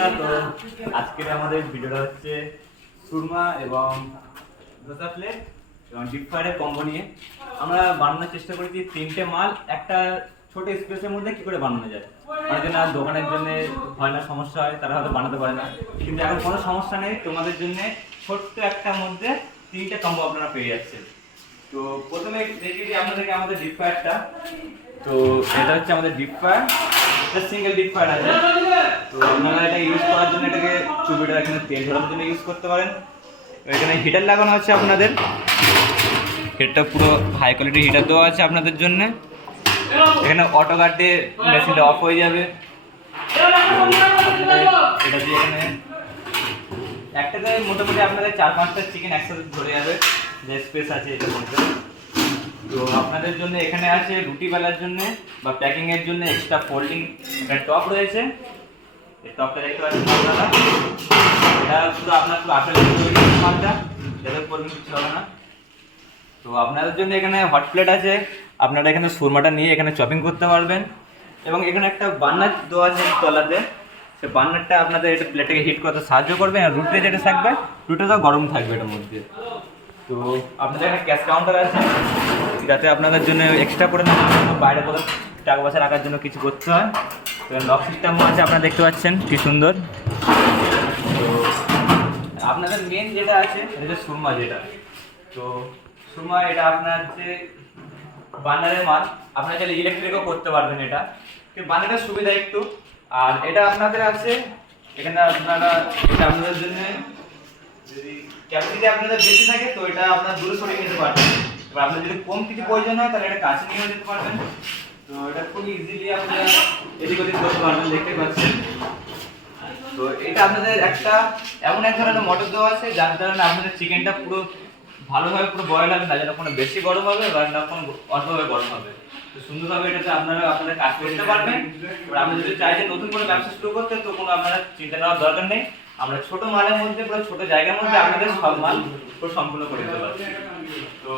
বন্ধুরা, তো আজকের আমাদের ভিডিওটা হচ্ছে সুরমা এবং ধোসা প্লেট এবং ডিপ ফ্রাইডের কম্বো নিয়ে আমরা বানানোর চেষ্টা করেছি তিনটে মাল একটা ছোট স্পেসের মধ্যে কি করে বানানো যায়। অনেকে না দোকানের জন্য হয় না, সমস্যা হয়, তারা হয়তো বানাতে পারে না, কিন্তু এখন কোনো সমস্যা নেই, তোমাদের জন্য ছোট্ট একটার মধ্যে তিনটে কম্বো আপনারা পেয়ে যাচ্ছেন। তো প্রথমে দেখিয়ে দিই আপনাদেরকে আমাদের ডিপ ফ্রাইডটা। তো এটা হচ্ছে আমাদের ডিপ ফ্রাই, এটা সিঙ্গেল ডিপ ফ্রাই আছে। তো আপনারা এটা ইউজ করার জন্য এটাকে চুবিটা এখানে তেল ঝরানোর জন্য ইউজ করতে পারেন। এখানে হিটার লাগানো আছে আপনাদের, হিটারটা পুরো হাই কোয়ালিটির হিটার দেওয়া আছে আপনাদের জন্য। এখানে অটো গার্ডে মেশিনটা অফ হয়ে যাবে। এটা দিয়ে এখানে একটাতে মোটামুটি আপনাদের 4-5টা চিকেন একসাথে ধরে যাবে, যে স্পেস আছে এটার মধ্যে। তো আপনাদের জন্য এখানে আছে রুটি বেলার জন্য বা প্যাকিং এর জন্য এক্সট্রা ফোল্ডিং একটা টপ রয়েছে। এই টপটা দেখতে পাচ্ছেন আপনারা, এটা শুধু আপনার পুরো আপেল মালটা, যাদের করবেন কিছু হবে না। তো আপনাদের জন্য এখানে হট প্লেট আছে, আপনারা এখানে সুরমাটা নিয়ে এখানে চপিং করতে পারবেন। এবং এখানে একটা বার্নার দেওয়া আছে তলাতে, সেই বার্নারটা আপনাদের এটা প্লেটটাকে হিট করতে সাহায্য করবে। আর রুটি যেটা থাকবে, রুটিটা গরম থাকবে এটার মধ্যে। তো আপনাদের এখানে ক্যাশ কাউন্টার আছে, যাতে আপনাদের জন্য এক্সট্রা করে না বাইরে কোথাও টাকা পয়সা রাখার জন্য কিছু করতে হয়। তো লক সিস্টেমও আছে, আপনারা দেখতে পাচ্ছেন কি সুন্দর। তো আপনাদের মেন যেটা আছে এটা হচ্ছে সুরমা যেটা। তো সুরমা এটা আপনার হচ্ছে বার্নারের মাল, আপনারা চাইলে ইলেকট্রিকও করতে পারবেন এটা, কিন্তু বার্নারের সুবিধা একটু। আর এটা আপনাদের আছে এখানে, আপনারা এটা আপনাদের জন্য যদি ক্যাপাসিটি আপনাদের বেশি থাকে তো এটা আপনারা দূরে সরিয়ে নিতে পারবেন। এবার আপনার যদি কম কিছু প্রয়োজন হয় তাহলে এটা কাছে নিয়ে যেতে পারবেন। তো এটা খুব ইজিলি আপনারা এদিক ওদিক করতে পারবেন, দেখতে পাচ্ছেন। তো এটা আপনাদের একটা এমন এক ধরনের মোটর দেওয়া আছে যার কারণে আপনাদের চিকেনটা পুরো ভালোভাবে পুরো বয়েল হবে না, যেন কোনো বেশি গরম হবে বা না কোনো অল্পভাবে গরম হবে। তো সুন্দরভাবে এটাতে আপনারা আপনাদের কাজ করতে পারবেন। এবার আপনি যদি চাইছেন নতুন করে ব্যবসা শুরু করতে, তো কোনো আপনারা চিন্তা নেওয়ার দরকার নেই। আমরা ছোট মালের মধ্যে পুরো ছোট জায়গার মধ্যে আপনাদের সব মাল পুরো সম্পূর্ণ করে দিতে পারছি। তো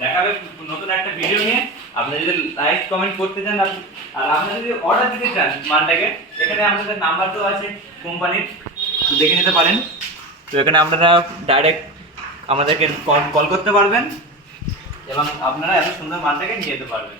দেখা হবে নতুন একটা ভিডিও নিয়ে। আপনি যদি লাইক কমেন্ট করতে চান আর আপনি যদি অর্ডার দিতে চান মালটাকে, এখানে আমাদের নাম্বার তো আছে কোম্পানির, তো দেখে নিতে পারেন। তো এখানে আপনারা ডাইরেক্ট আমাদেরকে কল করতে পারবেন এবং আপনারা এত সুন্দর মালটাকে নিয়ে যেতে পারবেন।